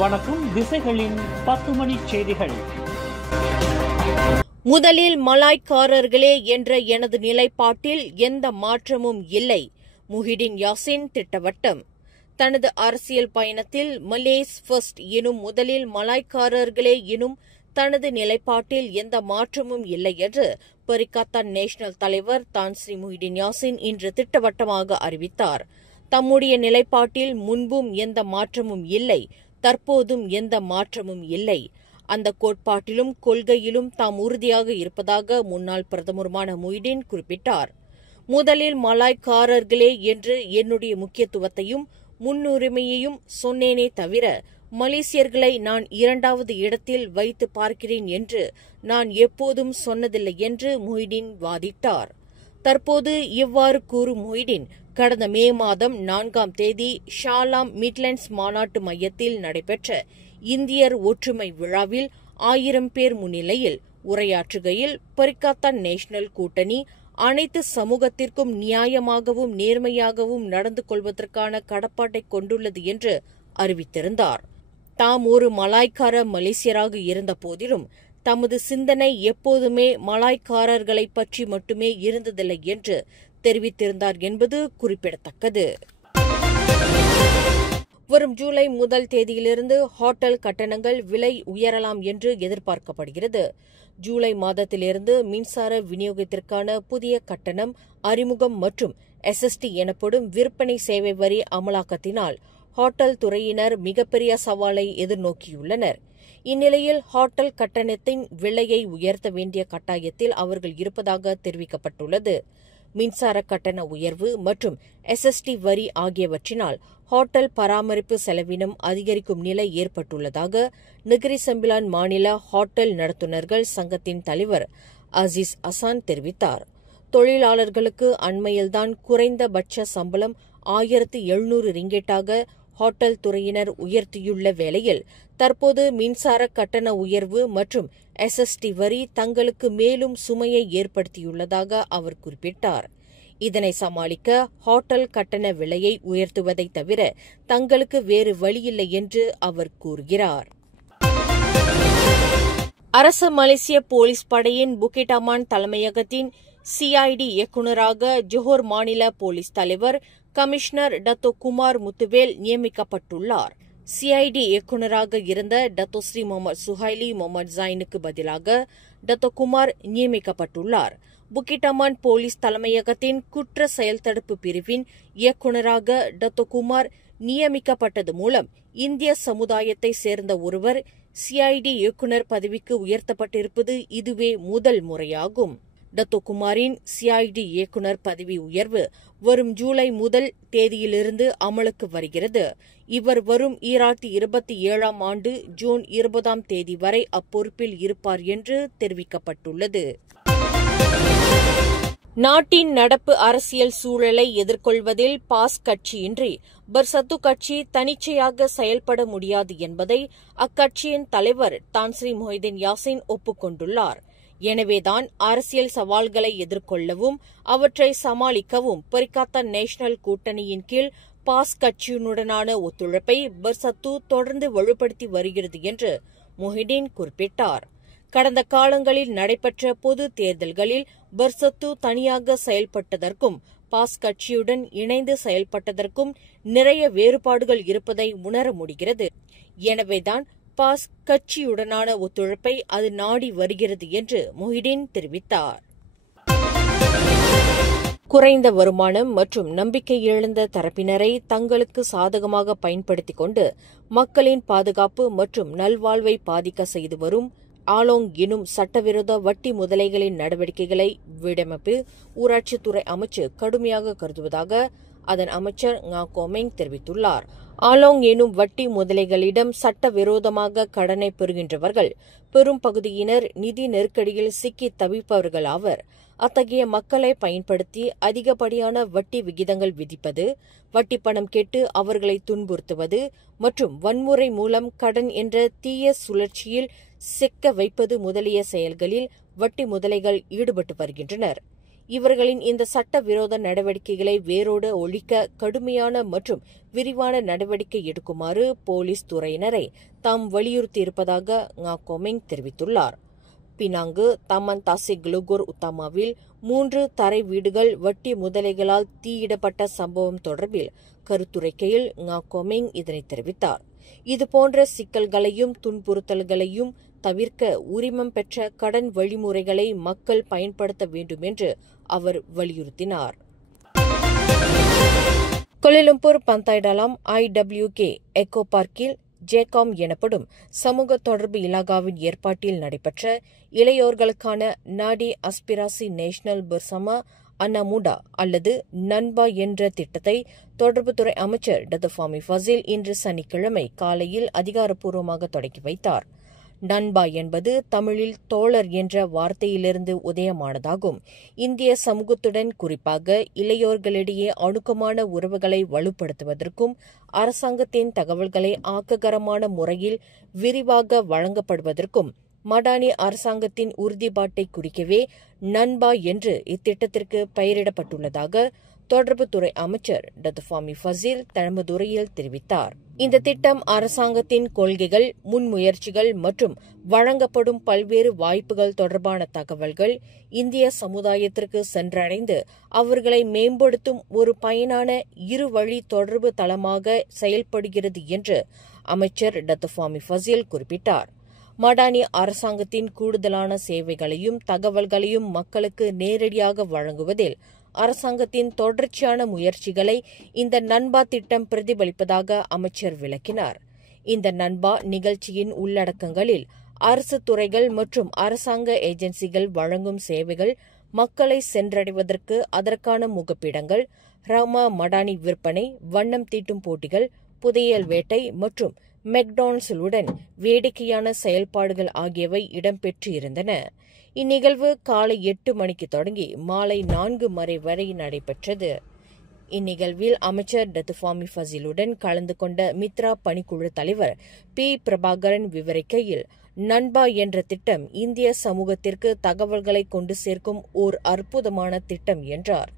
வணக்கம். திசைகளின் 10 மணி செய்திகள். முதலில் மலாய்க்காரர்களே என்ற எனது நிலைப்பாட்டில் எந்த மாற்றமும் இல்லை. முஹிடின் யாசின் திட்டவட்டம். தனது அரசியல் பயணத்தில் மலேஸ் ஃபர்ஸ்ட் எனும் முதலில் மலாய்க்காரர்களே எனும் தனது நிலைப்பாட்டில் எந்த மாற்றமும் இல்லை என்று பரிகாத்தான் நேஷனல் தலைவர் தான் ஸ்ரீ முஹிடின் யாசின் இன்று திட்டவட்டமாக அறிவித்தார். தம்முடைய நிலைப்பாட்டில் முன்பும் எந்த மாற்றமும் இல்லை, தற்போதும் எந்த மாற்றமும் இல்லை. அந்த கோட்பாட்டிலும் கொள்கையிலும் தாம் உறுதியாக இருப்பதாக முன்னாள் பிரதமருமான முஹிடின் குறிப்பிட்டார். முதலில் மலாய்க்காரர்களே என்று என்னுடைய முக்கியத்துவத்தையும் முன்னுரிமையையும் சொன்னேனே தவிர மலேசியர்களை நான் இரண்டாவது இடத்தில் வைத்து பார்க்கிறேன் என்று நான் எப்போதும் சொன்னதில்லை என்று முஹிடின் வாதிட்டார். தற்போது இவ்வாறு கூறும் முஹிடின் கடந்த மே மாதம் 4ஆம் தேதி ஷாலாம் மிட்லண்ட்ஸ் மாநாட்டு மையத்தில் நடைபெற்ற இந்தியர் ஒற்றுமை விழாவில் 1000 பேர் முன்னிலையில் உரையாற்றுகையில் பரிகாத்தான் நேஷனல் கூட்டணி அனைத்து சமூகத்திற்கும் நியாயமாகவும் நேர்மையாகவும் நடந்து கொள்வதற்கான கடப்பாட்டை கொண்டுள்ளது என்று அறிவித்திருந்தார். தாம் ஒரு மலாய்க்கார மலேசியராக இருந்த போதிலும் தமது சிந்தனை எப்போதுமே மலாய்க்காரர்களை பற்றி மட்டுமே இருந்ததில்லை என்று தெரிவித்திருந்தார் என்பது குறிப்பிடத்தக்கது. வரும் ஜூலை 1 தேதியிலிருந்து ஹோட்டல் கட்டணங்கள் விலை உயரலாம் என்று எதிர்பார்க்கப்படுகிறது. ஜூலை மாதத்திலிருந்து மின்சார விநியோகத்திற்கான புதிய கட்டணம் அறிமுகம் மற்றும் SST எனப்படும் விற்பனை சேவை வரி அமலாக்கத்தினால் ஹோட்டல் துறையினர் மிகப்பெரிய சவாலை எதிர்நோக்கியுள்ளனர். இந்நிலையில் ஹோட்டல் கட்டணத்தின் விலையை உயர்த்த வேண்டிய கட்டாயத்தில் அவர்கள் இருப்பதாக தெரிவிக்கப்பட்டுள்ளது. மின்சார கட்டண உயர்வு மற்றும் SST வரி ஆகியவற்றினால் ஹோட்டல் பராமரிப்பு செலவினம் அதிகரிக்கும் நிலை ஏற்பட்டுள்ளதாக நெகிரி செம்பிலான் மாநில ஹோட்டல் நடத்துனர்கள் சங்கத்தின் தலைவர் அசீஸ் அசான் தெரிவித்தார். தொழிலாளர்களுக்கு அண்மையில்தான் குறைந்தபட்ச சம்பளம் 1700 ரிங்கெட்டாக ஹோட்டல் துறையினர் உயர்த்தியுள்ள வேளையில் தற்போது மின்சார கட்டண உயர்வு மற்றும் SST வரி தங்களுக்கு மேலும் சுமையை ஏற்படுத்தியுள்ளதாக அவர் குறிப்பிட்டார். இதனை சமாளிக்க ஹோட்டல் கட்டண விலையை உயர்த்துவதை தவிர தங்களுக்கு வேறு வழியில்லை என்று அவர் கூறுகிறார். அரசு மலேசிய போலீஸ் படையின் புக்கிட் அமான் தலைமையகத்தின் CID இயக்குநராக ஜோஹர் மாநில போலீஸ் தலைவர் கமிஷனர் டத்தோ குமார் முத்துவேல் நியமிக்கப்பட்டுள்ளார். CID இயக்குநராக இருந்த டத்தோ ஸ்ரீ முகமது சுஹைலி முகமது ஜைனுக்கு பதிலாக டத்தோ குமார் நியமிக்கப்பட்டுள்ளார். புக்கிட் அமான் போலீஸ் தலைமையகத்தின் குற்ற செயல் தடுப்பு பிரிவின் இயக்குநராக டத்தோ குமார் நியமிக்கப்பட்டது மூலம் இந்திய சமுதாயத்தை சேர்ந்த ஒருவர் CID இயக்குநர் பதவிக்கு உயர்த்தப்பட்டிருப்பது இதுவே முதல் முறையாகும். டத்தோ குமாரின் CID இயக்குநர் பதவி உயர்வு வரும் ஜூலை 1 தேதியிலிருந்து அமலுக்கு வருகிறது. இவர் வரும் 2027ஆம் ஆண்டு ஜூன் 20ஆம் தேதி வரை அப்பொறுப்பில் இருப்பார் என்று தெரிவிக்கப்பட்டுள்ளது. நாட்டின் நடப்பு அரசியல் சூழலை எதிர்கொள்வதில் பாஸ் கட்சியின்றி பர்சத்து கட்சி தனிச்சையாக செயல்பட முடியாது என்பதை அக்கட்சியின் தலைவர் தான் ஸ்ரீ முஹிடின் யாசின் ஒப்புக்கொண்டுள்ளார். எனவேதான் அரசியல் சவால்களை எதிர்கொள்ளவும் அவற்றை சமாளிக்கவும் பரிகாத்தான் நேஷனல் கூட்டணியின் கீழ் பாஸ் கட்சியினுடனான ஒத்துழைப்பை பர்சத்து தொடர்ந்து வலுப்படுத்தி வருகிறது என்று முஹிடின் குறிப்பிட்டார். கடந்த காலங்களில் நடைபெற்ற பொது தேர்தல்களில் பர்சத்து தனியாக செயல்பட்டதற்கும் பாஸ் கட்சியுடன் இணைந்து செயல்பட்டதற்கும் நிறைய வேறுபாடுகள் இருப்பதை உணர முடிகிறது. எனவேதான் பாஸ் கட்சியுடனான ஒத்துழைப்பை அது நாடி வருகிறது என்று முஹிடின் தெரிவித்தார். குறைந்த வருமானம் மற்றும் நம்பிக்கை இழந்த தரப்பினரை தங்களுக்கு சாதகமாக பயன்படுத்திக் கொண்டு மக்களின் பாதுகாப்பு மற்றும் நல்வாழ்வை பாதிக்க செய்து வரும் ஆலோங் எனும் சட்டவிரோத வட்டி முதலைகளின் நடவடிக்கைகளை வீடமைப்பு ஊராட்சித்துறை அமைச்சு கடுமையாக கருதுவதாக அதன் அமைச்சர் ngா கோமெங் தெரிவித்துள்ளார். ஆலோங் எனும் வட்டி முதலைகளிடம் சட்டவிரோதமாக கடனை பெறுகின்றவர்கள் பெரும் பகுதியினர் நிதி நெருக்கடியில் சிக்கி தவிப்பவர்கள் ஆவர். அத்தகைய மக்களை பயன்படுத்தி அதிகப்படியான வட்டி விகிதங்கள் விதிப்பது, வட்டி பணம் கேட்டு அவர்களை துன்புறுத்துவது மற்றும் வன்முறை மூலம் கடன் என்ற தீய சுழற்சியில் சிக்க வைப்பது முதலிய செயல்களில் வட்டி முதலைகள் ஈடுபட்டு வருகின்றனர். இவர்களின் இந்த சட்டவிரோத நடவடிக்கைகளை வேரோடு ஒழிக்க கடுமையான மற்றும் விரிவான நடவடிக்கை எடுக்குமாறு போலீஸ் துறையினரை தாம் வலியுறுத்தியிருப்பதாக ngakkoming தெரிவித்துள்ளார். பினாங்கு தமன் தாசிக் குலுகூர் உத்தாமாவில் 3 தரை வீடுகள் வட்டி முதலைகளால் தீயிடப்பட்ட சம்பவம் தொடர்பில் கருத்துரைக்கையில் ngakkoming இதனை தெரிவித்தார். இதுபோன்ற சிக்கல்களையும் துன்புறுத்தல்களையும் தவிர்க்க உரிமம் பெற்ற கடன் வழிமுறைகளை மக்கள் பயன்படுத்த வேண்டும் என்று அவர் வலியுறுத்தினார். கோலாலம்பூர் பந்தாய் டாலாம் IWK எக்கோ பார்க்கில் ஜேகாம் எனப்படும் சமூக தொடர்பு இலாகாவின் ஏற்பாட்டில் நடைபெற்ற இளையோர்களுக்கான நாடி அஸ்பிராசி நேஷனல் பர்சமா அன்னாமுடா அல்லது நன்பா என்ற திட்டத்தை தொடர்புத்துறை அமைச்சர் டத்து ஃபாமி ஃபசில் இன்று சனிக்கிழமை காலையில் அதிகாரப்பூர்வமாக தொடங்கி வைத்தார். நன்பா என்பது தமிழில் தோழர் என்ற வார்த்தையிலிருந்து உதயமானதாகும். இந்திய சமூகத்துடன் குறிப்பாக இளையோர்களிடையே அணுக்கமான உறவுகளை வலுப்படுத்துவதற்கும் அரசாங்கத்தின் தகவல்களை ஆக்ககரமான முறையில் விரிவாக வழங்கப்படுவதற்கும் மடானி அரசாங்கத்தின் உறுதிப்பாட்டை குறிக்கவே நன்பா என்று இத்திட்டத்திற்கு பெயரிடப்பட்டுள்ளதாக தொடர்புத்துறை அமைச்சர் டத்து ஃபாமி ஃபசில் தமது உரையில் தெரிவித்தார். இந்த திட்டம் அரசாங்கத்தின் கொள்கைகள், முன்முயற்சிகள் மற்றும் வழங்கப்படும் பல்வேறு வாய்ப்புகள் தொடர்பான தகவல்கள் இந்திய சமுதாயத்திற்கு சென்றடைந்து அவர்களை மேம்படுத்தும் ஒரு பயனான இருவழி தொடர்பு தளமாக செயல்படுகிறது என்று அமைச்சர் டத்து ஃபாமி ஃபசில் குறிப்பிட்டார். மடானி அரசாங்கத்தின் கூடுதலான சேவைகளையும் தகவல்களையும் மக்களுக்கு நேரடியாக வழங்குவதில் அரசாங்கத்தின் தொடர்ச்சியான முயற்சிகளை இந்த நன்பா திட்டம் பிரதிபலிப்பதாக அமைச்சர் விளக்கினார். இந்த நன்பா நிகழ்ச்சியின் உள்ளடக்கங்களில் அரசு துறைகள் மற்றும் அரசாங்க ஏஜென்சிகள் வழங்கும் சேவைகள் மக்களை சென்றடைவதற்கு அதற்கான முகப்பிடங்கள், ராமா மடானி விற்பனை, வண்ணம் தீட்டும் போட்டிகள், புதையல் வேட்டை மற்றும் மெக்டானல்ட்ஸுடன் வேடிக்கையான செயல்பாடுகள் ஆகியவை இடம்பெற்று இருந்தன. இந்நிகழ்வு காலை 8 மணிக்கு தொடங்கி மாலை 4 வரை நடைபெற்றது. இந்நிகழ்வில் அமைச்சர் டத்து ஃபாமி ஃபசிலுடன் கலந்து கொண்ட மித்ரா பணிக்குழு தலைவர் பி. பிரபாகரன் விவரிக்கையில், நன்பா என்ற திட்டம் இந்திய சமூகத்திற்கு தகவல்களை கொண்டு சேர்க்கும் ஓர் அற்புதமான திட்டம் என்றார்.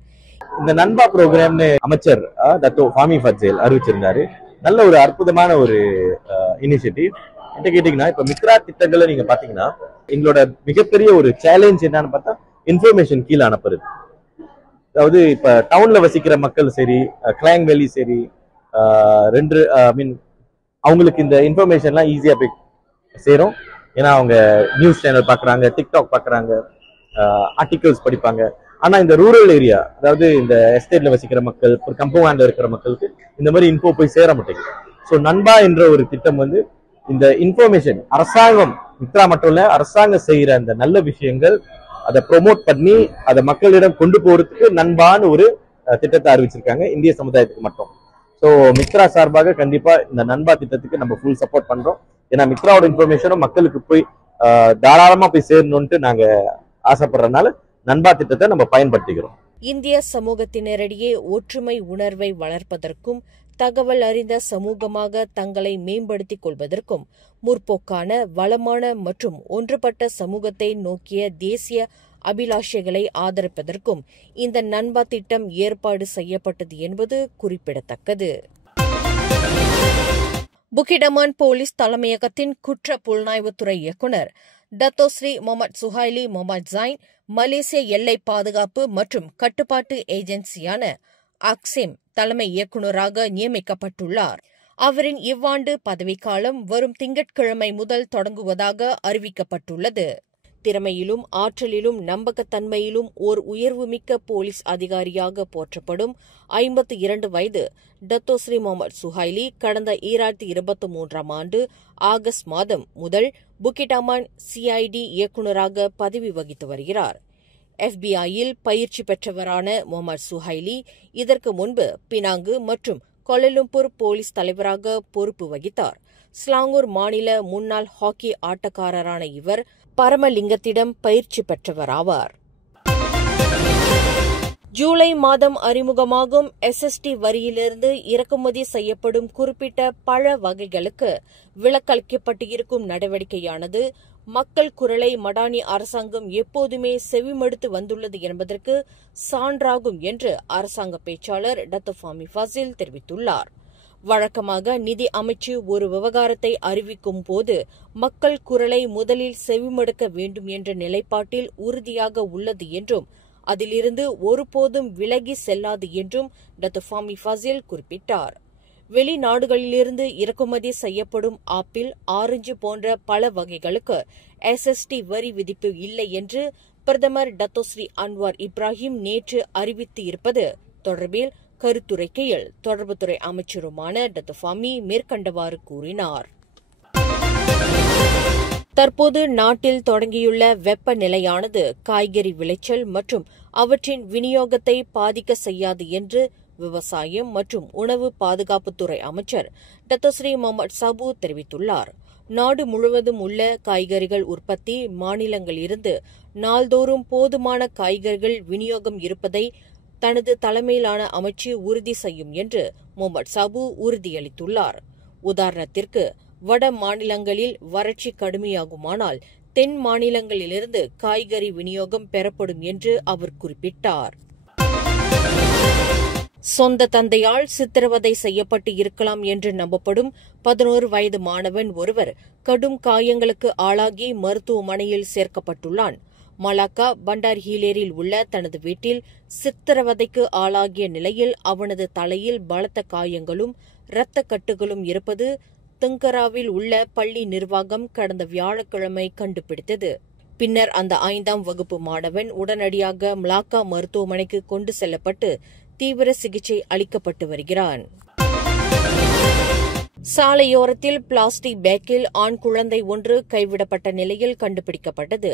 இந்த நன்பா ப்ரோக்ராம்னு அமைச்சர் டத்து ஃபாமி ஃபசில் அறிவிச்சிருந்தாரு. நல்ல ஒரு அற்புதமான ஒரு இனிஷியேட்டிவ். என்ன கேட்டீங்கன்னா, இப்ப மித்ரா திட்டங்களை நீங்க பாத்தீங்கன்னா எங்களோட மிகப்பெரிய ஒரு சேலஞ்ச் என்னன்னு பார்த்தா இன்ஃபர்மேஷன் கீழே அனுப்புறது. அதாவது இப்ப டவுன்ல வசிக்கிற மக்கள் சரி, கிளாங் வேலி சரி, அவங்களுக்கு இந்த இன்ஃபர்மேஷன்லாம் ஈஸியா போய் சேரும். ஏன்னா அவங்க நியூஸ் சேனல் பாக்குறாங்க, டிக்டாக் பாக்குறாங்க, ஆர்டிகல்ஸ் படிப்பாங்க. ஆனா இந்த ரூரல் ஏரியா, அதாவது இந்த எஸ்டேட்ல வசிக்கிற மக்கள், ஒரு கம்பவுண்ட்ல இருக்கிற மக்களுக்கு இந்த மாதிரி இன்ஃபோ போய் சேர மாட்டேங்குது. ஸோ நன்பா என்ற ஒரு திட்டம் வந்து இந்த இன்ஃபர்மேஷன் அரசாங்கம், மித்ரா மட்டும் இல்ல, அரசாங்கம் செய்யற அந்த நல்ல விஷயங்கள் அதை ப்ரொமோட் பண்ணி அதை மக்களிடம் கொண்டு போறதுக்கு நன்பான்னு ஒரு திட்டத்தை அறிவிச்சிருக்காங்க இந்திய சமுதாயத்துக்கு மட்டும். ஸோ மித்ரா சார்பாக கண்டிப்பா இந்த நன்பா திட்டத்துக்கு நம்ம ஃபுல் சப்போர்ட் பண்றோம். ஏன்னா மித்ராவோட இன்ஃபர்மேஷனும் மக்களுக்கு போய் தாராளமா போய் சேரணும்ட்டு நாங்க ஆசைப்படுறதுனால நன்பா திட்டத்தை நம்ம பயன்படுத்திக்கிறோம். இந்திய சமூகத்தினரிடையே ஒற்றுமை உணர்வை வளர்ப்பதற்கும் தகவல் அறிந்த சமூகமாக தங்களை மேம்படுத்திக் கொள்வதற்கும் முற்போக்கான, வளமான மற்றும் ஒன்றுபட்ட சமூகத்தை நோக்கிய தேசிய அபிலாஷைகளை ஆதரிப்பதற்கும் இந்த நன்பா திட்டம் ஏற்பாடு செய்யப்பட்டது என்பது குறிப்பிடத்தக்கது. புக்கிடமான் போலீஸ் தலைமையகத்தின் குற்ற புலனாய்வுத்துறை இயக்குநர் டத்தோஸ்ரீ முகமது சுஹைலி முகமது ஜைன் மலேசிய எல்லை பாதுகாப்பு மற்றும் கட்டுப்பாட்டு ஏஜென்சியான அக்சிம் தலைமை இயக்குநராக நியமிக்கப்பட்டுள்ளார். அவரின் இவ்வாண்டு பதவிக்காலம் வரும் திங்கட்கிழமை முதல் தொடங்குவதாக அறிவிக்கப்பட்டுள்ளது. திறமையிலும் ஆற்றலிலும் நம்பகத்தன்மையிலும் ஓர் உயர்வுமிக்க போலீஸ் அதிகாரியாக போற்றப்படும் 52 வயது டத்தோஸ்ரீ முகமது சுஹைலி கடந்த 2023ஆம் ஆண்டு ஆகஸ்ட் மாதம் முதல் புக்கிடாமான் CID இயக்குநராக பதவி வகித்து வருகிறார். FBI-யில் பயிற்சி பெற்றவரான முகமது சுஹைலி இதற்கு முன்பு பினாங்கு மற்றும் கோலாலம்பூர் போலீஸ் தலைவராக பொறுப்பு வகித்தார். ஸ்லாங்கூர் மாநில முன்னாள் ஹாக்கி ஆட்டக்காரரான இவர் பரமலிங்கத்திடம் பயிற்சி பெற்றவராவார். ஜூலை மாதம் அறிமுகமாகும் SST வரியிலிருந்து இறக்குமதி செய்யப்படும் குறிப்பிட்ட பழ வகைகளுக்கு விலக்களிக்கப்பட்டிருக்கும் நடவடிக்கையானது மக்கள் குரலை மடானி அரசாங்கம் எப்போதுமே செவிமடுத்து வந்துள்ளது என்பதற்கு சான்றாகும் என்று அரசாங்க பேச்சாளர் டத்தோ ஃபாமி ஃபாசில் தெரிவித்துள்ளார். வழக்கமாக நிதி அமைச்சு ஒரு விவகாரத்தை அறிவிக்கும் போது மக்கள் குரலை முதலில் செவிமடுக்க வேண்டும் என்ற நிலைப்பாட்டில் உறுதியாக உள்ளது என்றும் அதிலிருந்து ஒருபோதும் விலகி செல்லாது என்றும் டத்தோ ஃபாமி ஃபாசில் குறிப்பிட்டார். வெளிநாடுகளிலிருந்து இறக்குமதி செய்யப்படும் ஆப்பிள், ஆரஞ்சு போன்ற பல வகைகளுக்கு SST வரி விதிப்பு இல்லை என்று பிரதமர் டத்தோ ஸ்ரீ அன்வார் இப்ராஹிம் நேற்று அறிவித்து இருப்பது தொடர்பில் கருத்துரைக்கையில் தொடர்புத்துறை அமைச்சருமான டத்தோ ஃபாமி மேற்கண்டவாறு கூறினார். தற்போது நாட்டில் தொடங்கியுள்ள வெப்பநிலையானது காய்கறி விளைச்சல் மற்றும் அவற்றின் விநியோகத்தை பாதிக்க செய்யாது என்று விவசாயம் மற்றும் உணவு பாதுகாப்புத்துறை அமைச்சர் டத்தோ ஸ்ரீ முகமது சாபு தெரிவித்துள்ளார். நாடு முழுவதும் உள்ள காய்கறிகள் உற்பத்தி மாநிலங்களிலிருந்து நாள்தோறும் போதுமான காய்கறிகள் விநியோகம் இருப்பதை தனது தலைமையிலான அமைச்சு உறுதி செய்யும் என்று முகமது சாபு உறுதியளித்துள்ளார். உதாரணத்திற்கு, வட மாநிலங்களில் வறட்சி கடுமையாகுமானால் தென் மாநிலங்களிலிருந்து காய்கறி விநியோகம் பெறப்படும் என்று அவர் குறிப்பிட்டார். சொந்த தந்தையால் சித்திரவதை செய்யப்பட்டு இருக்கலாம் என்று நம்பப்படும் 11 வயது மாணவன் ஒருவர் கடும் காயங்களுக்கு ஆளாகி மருத்துவமனையில் சேர்க்கப்பட்டுள்ளான். மலாக்கா பண்டார் ஹீலேரில் உள்ள தனது வீட்டில் சித்திரவதைக்கு ஆளாகிய நிலையில் அவனது தலையில் பலத்த காயங்களும் இரத்த கட்டுகளும் இருப்பது துங்கராவில் உள்ள பள்ளி நிர்வாகம் கடந்த வியாழக்கிழமை கண்டுபிடித்தது. பின்னர் அந்த 5ஆம் வகுப்பு மாணவன் உடனடியாக மலாக்கா மருத்துவமனைக்கு கொண்டு செல்லப்பட்டு தீவிர சிகிச்சை அளிக்கப்பட்டு வருகிறான். சாலையோரத்தில் பிளாஸ்டிக் பேக்கில் ஆண் குழந்தை ஒன்று கைவிடப்பட்ட நிலையில் கண்டுபிடிக்கப்பட்டது.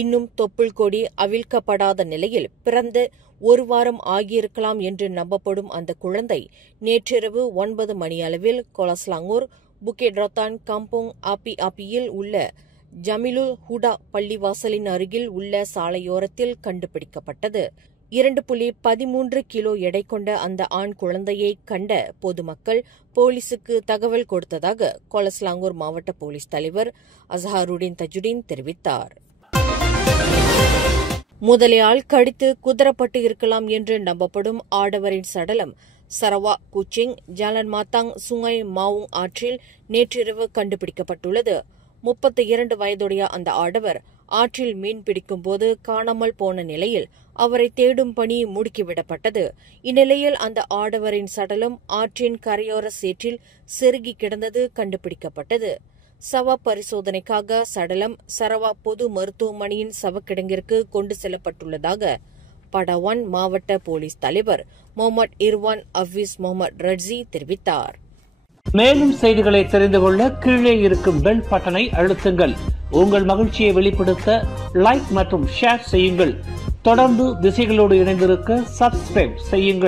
இன்னும் தொப்புள் கொடி அவிழ்க்கப்படாத நிலையில் பிறந்த 1 வாரம் ஆகியிருக்கலாம் என்று நம்பப்படும் அந்த குழந்தை நேற்றிரவு 9 மணியளவில் கொலஸ்லாங்கூர் புக்கெட் ரொத்தான் கம்போங் ஆப்பியில் உள்ள ஜமிலுல் ஹுடா பள்ளிவாசலின் அருகில் உள்ள சாலையோரத்தில் கண்டுபிடிக்கப்பட்டது. 2.13 கிலோ எடை கொண்ட அந்த ஆண் குழந்தையை கண்ட பொதுமக்கள் போலீசுக்கு தகவல் கொடுத்ததாக கொலஸ்லாங்கூர் மாவட்ட போலீஸ் தலைவர் அஸ்ஹாருடின் தஜுடின் தெரிவித்தார். முதலையால் கடித்து குதறப்பட்டு இருக்கலாம் என்று நம்பப்படும் ஆடவரின் சடலம் சரவா குச்சிங் ஜாலன் மாத்தாங் சுங்கை மாவுங் ஆற்றில் நேற்றிரவு கண்டுபிடிக்கப்பட்டுள்ளது. 32 வயதுடைய அந்த ஆடவர் ஆற்றில் மீன் பிடிக்கும்போது காணாமல் போன நிலையில் அவரை தேடும் பணி முடுக்கிவிடப்பட்டது. இந்நிலையில் அந்த ஆடவரின் சடலம் ஆற்றின் கரையோர சேற்றில் செருகி கிடந்தது கண்டுபிடிக்கப்பட்டது. சவ பரிசோதனைக்காக சடலம் சரவா பொது மருத்துவமனையின் சவக்கிடங்கிற்கு கொண்டு செல்லப்பட்டுள்ளதாக படவான் மாவட்ட போலீஸ் தலைவர் முகமது இர்வான் அவ்வீஸ் முகமது ரட்ஸி தெரிவித்தார். மேலும் செய்திகளை தெரிந்து கொள்ள கீழே இருக்கும் பெல் பட்டனை அழுத்துங்கள். உங்கள் மகிழ்ச்சியை வெளிப்படுத்த லைக் மற்றும் ஷேர் செய்யுங்கள். தொடர்ந்து திசைகளோடு இணைந்திருக்க சப்ஸ்கிரைப் செய்யுங்கள்.